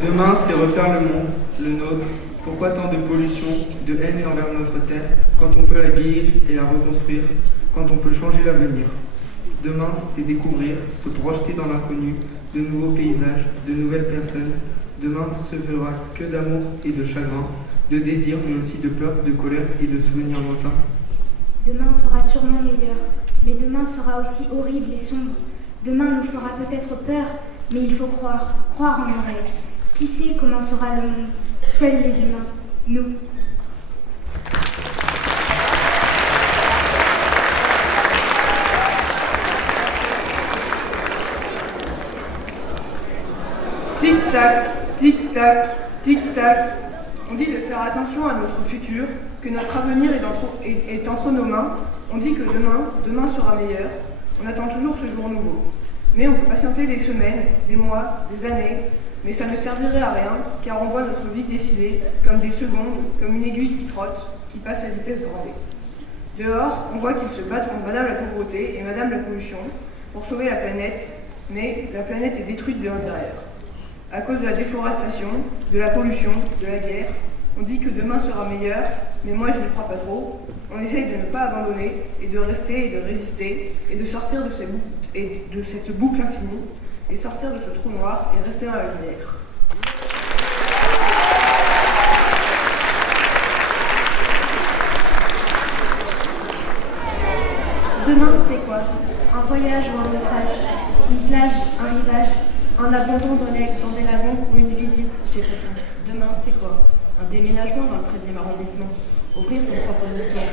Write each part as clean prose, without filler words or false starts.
Demain, c'est refaire le monde, le nôtre. Pourquoi tant de pollution, de haine envers notre terre, quand on peut la guérir et la reconstruire, quand on peut changer l'avenir? Demain, c'est découvrir, se projeter dans l'inconnu, de nouveaux paysages, de nouvelles personnes. Demain se fera que d'amour et de chagrin, de désir, mais aussi de peur, de colère et de souvenirs lointains. Demain sera sûrement meilleur, mais demain sera aussi horrible et sombre. Demain nous fera peut-être peur, mais il faut croire, croire en nos rêves. Qui sait comment sera le monde? Seuls les humains, nous. Tic-tac, tic-tac, tic-tac. On dit de faire attention à notre futur, que notre avenir est entre nos mains. On dit que demain sera meilleur. On attend toujours ce jour nouveau. Mais on peut patienter des semaines, des mois, des années, mais ça ne servirait à rien, car on voit notre vie défiler, comme des secondes, comme une aiguille qui trotte, qui passe à vitesse grand V. Dehors, on voit qu'ils se battent contre Madame la pauvreté et Madame la pollution pour sauver la planète, mais la planète est détruite de l'intérieur. À cause de la déforestation, de la pollution, de la guerre, on dit que demain sera meilleur, mais moi je ne crois pas trop. On essaye de ne pas abandonner, et de rester et de résister, et de sortir de cette boucle infinie, et sortir de ce trou noir et rester dans la lumière. Demain, c'est quoi? Un voyage ou un naufrage? Une plage, un rivage? Un abandon dans des lagons ou une visite chez Tonton? Demain, c'est quoi? Un déménagement dans le 13e arrondissement? Ouvrir son propre restaurant?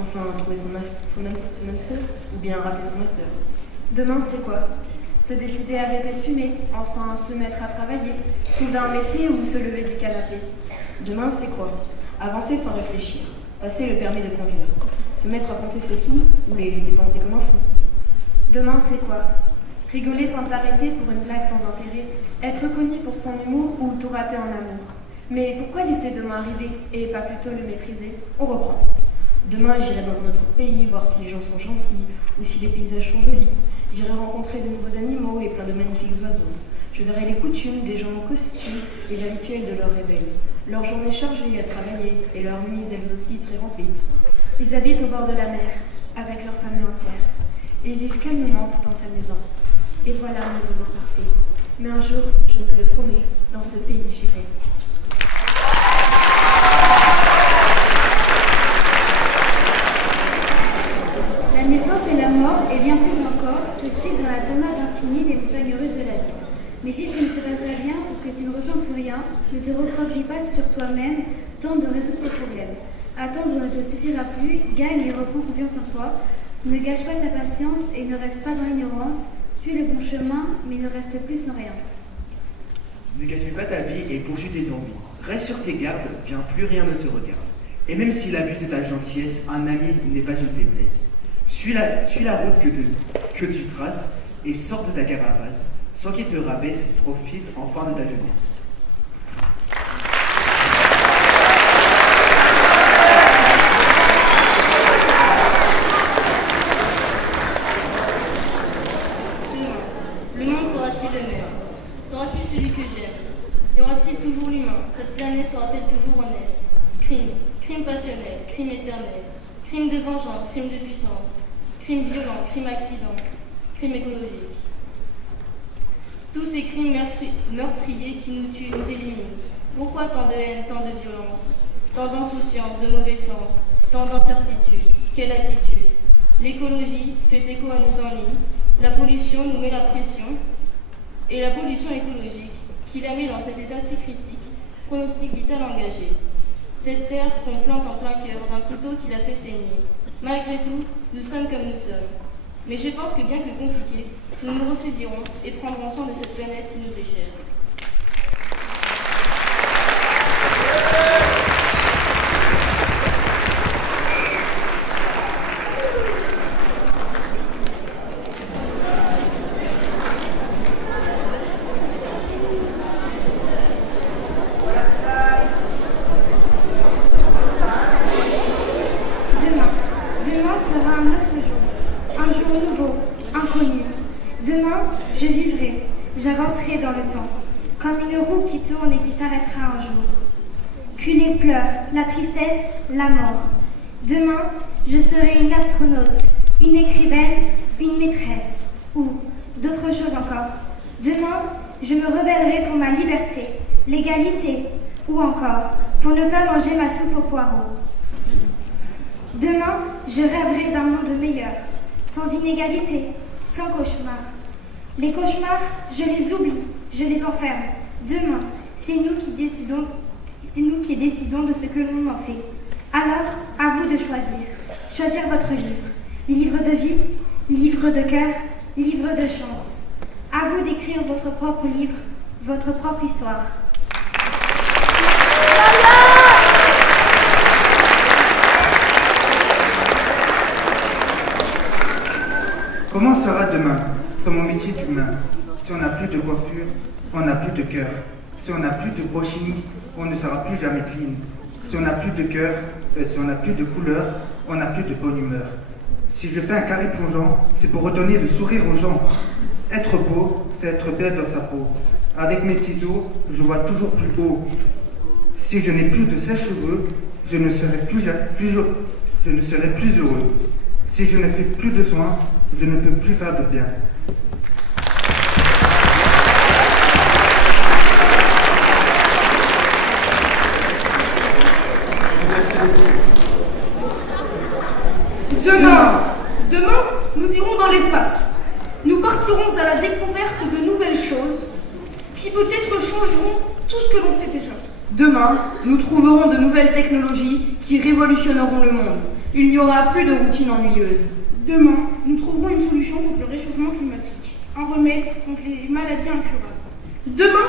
Enfin, trouver son âme sœur? Ou bien rater son master? Demain, c'est quoi? Se décider à arrêter de fumer, enfin se mettre à travailler, trouver un métier ou se lever du canapé. Demain, c'est quoi? Avancer sans réfléchir, passer le permis de conduire, se mettre à compter ses sous ou les dépenser comme un fou. Demain, c'est quoi? Rigoler sans s'arrêter pour une blague sans intérêt, être connu pour son humour ou tout rater en amour. Mais pourquoi laisser demain arriver et pas plutôt le maîtriser? On reprend. Demain, j'irai dans un autre pays voir si les gens sont gentils ou si les paysages sont jolis. J'irai rencontrer de nouveaux animaux et plein de magnifiques oiseaux. Je verrai les coutumes des gens en costume et les rituels de leur réveil. Leur journée chargée à travailler et leurs nuits elles aussi très remplies. Ils habitent au bord de la mer, avec leur famille entière, et vivent calmement tout en s'amusant. Et voilà mon demain parfait. Mais un jour, je me le promets, dans ce pays j'irai. La naissance et la mort, et bien plus encore, se suivent dans la tomate infinie des montagnes russes de la vie. Mais si tu ne se passe pas bien ou que tu ne ressens plus rien, ne te recroqueville pas sur toi-même, tente de résoudre tes problèmes. Attendre ne te suffira plus, gagne et reprends confiance en toi. Ne gâche pas ta patience et ne reste pas dans l'ignorance. Suis le bon chemin, mais ne reste plus sans rien. Ne gaspille pas ta vie et poursuis tes envies. Reste sur tes gardes, bien plus rien ne te regarde. Et même s'il abuse de ta gentillesse, un ami n'est pas une faiblesse. Suis la route que tu traces et sors de ta carapace. Sans qu'il te rabaisse, profite enfin de ta jeunesse. Le monde sera-t-il le même? Sera-t-il celui que j'aime? Y aura-t-il toujours l'humain? Cette planète sera-t-elle toujours honnête? Crime passionnel, crime éternel, crime de vengeance, crime de puissance, crime violent, crime accident, crime écologique. Tous ces crimes meurtriers qui nous tuent, nous éliminent. Pourquoi tant de haine, tant de violence? Tant d'insouciance, de mauvais sens, tant d'incertitude? Quelle attitude? L'écologie fait écho à nos ennuis. La pollution nous met la pression. Et la pollution écologique, qui la met dans cet état si critique, pronostic vital engagé. Cette terre qu'on plante en plein cœur d'un couteau qui la fait saigner. Malgré tout, nous sommes comme nous sommes. Mais je pense que bien que compliqué, nous nous ressaisirons et prendrons soin de cette planète qui nous est chère. nouveau, inconnu. Demain, je vivrai, j'avancerai dans le temps, comme une roue qui tourne et qui s'arrêtera un jour. Puis les pleurs, la tristesse, la mort. Demain, je serai une astronaute, une écrivaine, une maîtresse, ou d'autres choses encore. Demain, je me rebellerai pour ma liberté, l'égalité, ou encore pour ne pas manger ma soupe aux poireaux. Demain, je rêverai d'un monde meilleur, sans inégalité, sans cauchemar. Les cauchemars, je les oublie, je les enferme. Demain, c'est nous qui décidons de ce que l'on en fait. Alors, à vous de choisir. Choisir votre livre. Livre de vie, livre de cœur, livre de chance. À vous d'écrire votre propre livre, votre propre histoire. Comment sera demain sans mon métier d'humain? Si on n'a plus de coiffure, on n'a plus de cœur. Si on n'a plus de brushing, on ne sera plus jamais clean. Si on n'a plus de cœur, si on n'a plus de couleur, on n'a plus de bonne humeur. Si je fais un carré plongeant, c'est pour redonner le sourire aux gens. Être beau, c'est être belle dans sa peau. Avec mes ciseaux, je vois toujours plus haut. Si je n'ai plus de sèche-cheveux, je ne serai plus heureux. Si je ne fais plus de soins, je ne peux plus faire de bien. Demain, nous irons dans l'espace. Nous partirons à la découverte de nouvelles choses qui peut-être changeront tout ce que l'on sait déjà. Demain, nous trouverons de nouvelles technologies qui révolutionneront le monde. Il n'y aura plus de routine ennuyeuse. Demain, nous trouverons une solution contre le réchauffement climatique, un remède contre les maladies incurables. Demain,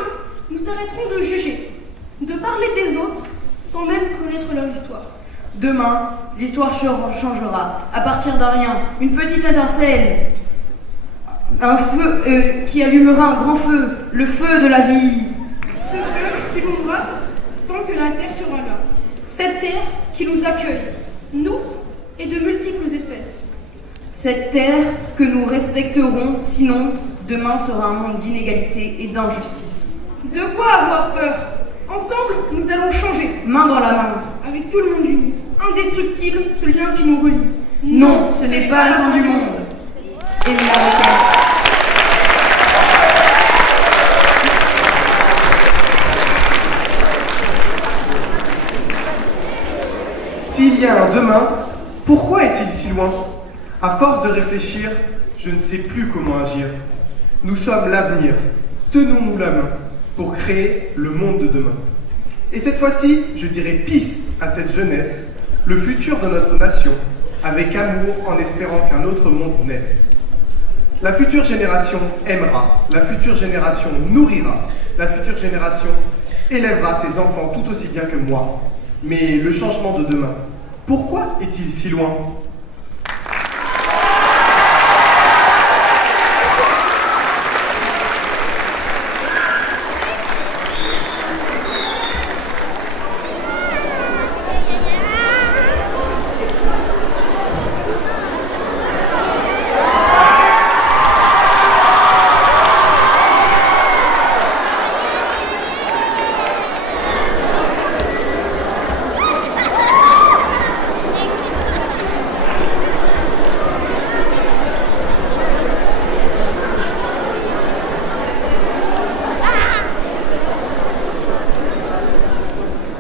nous arrêterons de juger, de parler des autres sans même connaître leur histoire. Demain, l'histoire changera, à partir d'un rien, une petite étincelle, un feu qui allumera un grand feu, le feu de la vie. Ce feu qui mourra tant que la Terre sera là. Cette Terre qui nous accueille, nous et de multiples espèces. Cette Terre que nous respecterons, sinon, demain sera un monde d'inégalité et d'injustice. De quoi avoir peur? Ensemble, nous allons changer. Main dans la main. Avec tout le monde uni. Indestructible, ce lien qui nous relie. Non, ce n'est pas la fin du monde. Et la Rochelle. S'il y a un demain, pourquoi est-il si loin? À force de réfléchir, je ne sais plus comment agir. Nous sommes l'avenir. Tenons-nous la main pour créer le monde de demain. Et cette fois-ci, je dirai peace à cette jeunesse, le futur de notre nation, avec amour en espérant qu'un autre monde naisse. La future génération aimera, la future génération nourrira, la future génération élèvera ses enfants tout aussi bien que moi. Mais le changement de demain, pourquoi est-il si loin ?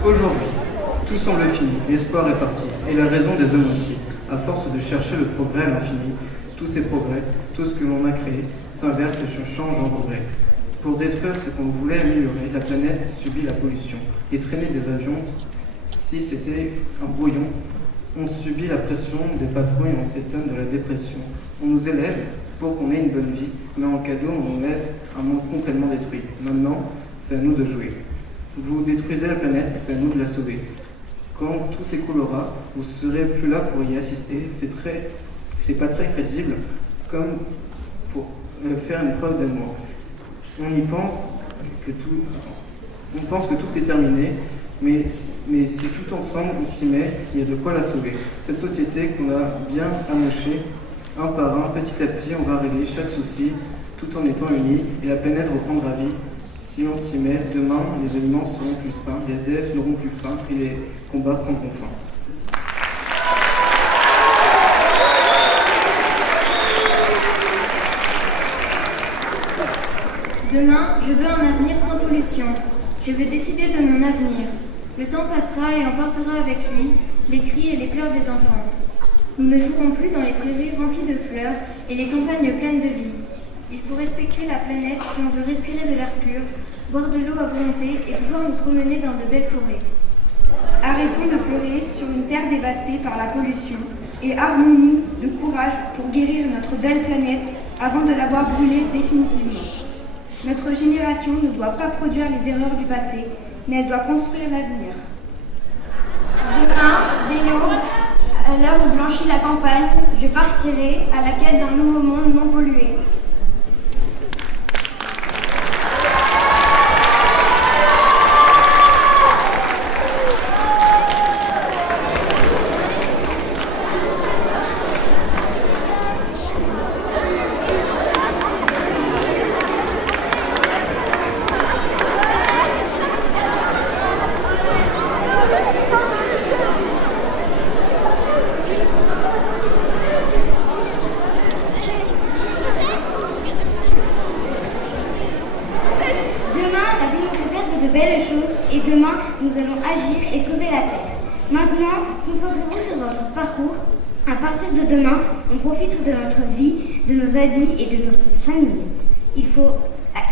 Aujourd'hui, tout semble fini, l'espoir est parti, et la raison des hommes aussi. À force de chercher le progrès à l'infini, tous ces progrès, tout ce que l'on a créé, s'inverse et se change en progrès. Pour détruire ce qu'on voulait améliorer, la planète subit la pollution. Les traînées des avions, si c'était un brouillon, on subit la pression des patrons et on s'étonne de la dépression. On nous élève pour qu'on ait une bonne vie, mais en cadeau, on nous laisse un monde complètement détruit. Maintenant, c'est à nous de jouer. Vous détruisez la planète, c'est à nous de la sauver. Quand tout s'écoulera, vous ne serez plus là pour y assister. C'est pas très crédible, comme pour faire une preuve d'amour. On pense que tout est terminé, mais si tout ensemble on s'y met, il y a de quoi la sauver. Cette société qu'on a bien amochée Un par un, petit à petit, on va régler chaque souci, tout en étant unis, et la planète reprendra vie. Si on s'y met, demain, les aliments seront plus sains, les SDF n'auront plus faim, et les combats prendront fin. Demain, je veux un avenir sans pollution. Je veux décider de mon avenir. Le temps passera et emportera avec lui les cris et les pleurs des enfants. Nous ne jouerons plus dans les prairies remplies de fleurs et les campagnes pleines de vie. Il faut respecter la planète si on veut respirer de l'air pur, boire de l'eau à volonté et pouvoir nous promener dans de belles forêts. Arrêtons de pleurer sur une terre dévastée par la pollution et armons-nous de courage pour guérir notre belle planète avant de l'avoir brûlée définitivement. Notre génération ne doit pas produire les erreurs du passé, mais elle doit construire l'avenir. Demain, dès l'aube, à l'heure où blanchit la campagne, je partirai à la quête d'un nouveau monde non pollué. Et demain, nous allons agir et sauver la Terre. Maintenant, concentrez-vous sur votre parcours. À partir de demain, on profite de notre vie, de nos amis et de notre famille. Il faut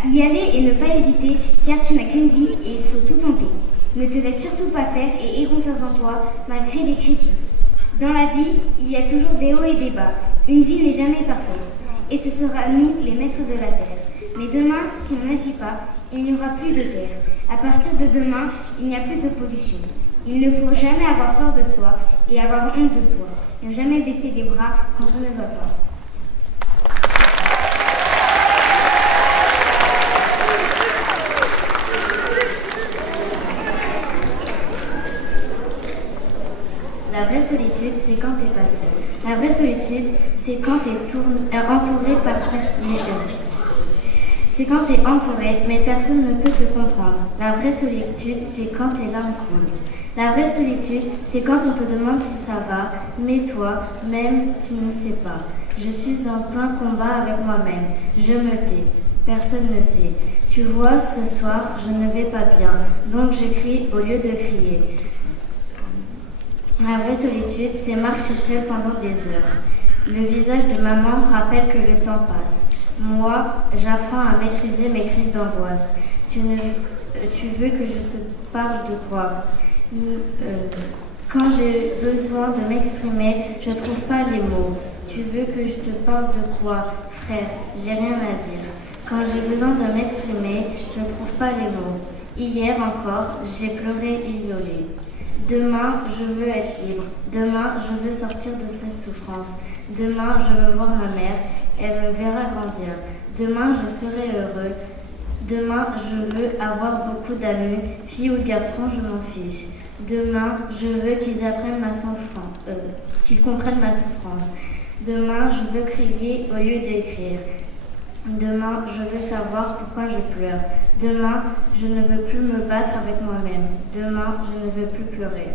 y aller et ne pas hésiter, car tu n'as qu'une vie et il faut tout tenter. Ne te laisse surtout pas faire et aie confiance en toi, malgré des critiques. Dans la vie, il y a toujours des hauts et des bas. Une vie n'est jamais parfaite. Et ce sera nous, les maîtres de la Terre. Mais demain, si on n'agit pas, il n'y aura plus de terre. À partir de demain, il n'y a plus de pollution. Il ne faut jamais avoir peur de soi et avoir honte de soi. Ne jamais baisser les bras quand ça ne va pas. La vraie solitude, c'est quand t'es pas seul. La vraie solitude, c'est quand t'es entouré par C'est quand t'es entouré, mais personne ne peut te comprendre. La vraie solitude, c'est quand tes larmes coulent. La vraie solitude, c'est quand on te demande si ça va, mais toi, même, tu ne sais pas. Je suis en plein combat avec moi-même. Je me tais. Personne ne sait. Tu vois, ce soir, je ne vais pas bien, donc j'écris au lieu de crier. La vraie solitude, c'est marcher seul pendant des heures. Le visage de maman rappelle que le temps passe. Moi, j'apprends à maîtriser mes crises d'angoisse. Tu veux que je te parle de quoi? Quand j'ai besoin de m'exprimer, je trouve pas les mots. Tu veux que je te parle de quoi? Frère, j'ai rien à dire. Quand j'ai besoin de m'exprimer, je trouve pas les mots. Hier encore, j'ai pleuré isolée. Demain, je veux être libre. Demain, je veux sortir de cette souffrance. Demain, je veux voir ma mère. Elle me verra grandir. Demain, je serai heureux. Demain, je veux avoir beaucoup d'amis. Filles ou garçons, je m'en fiche. Demain, je veux qu'ils apprennent qu'ils comprennent ma souffrance. Demain, je veux crier au lieu d'écrire. Demain, je veux savoir pourquoi je pleure. Demain, je ne veux plus me battre avec moi-même. Demain, je ne veux plus pleurer.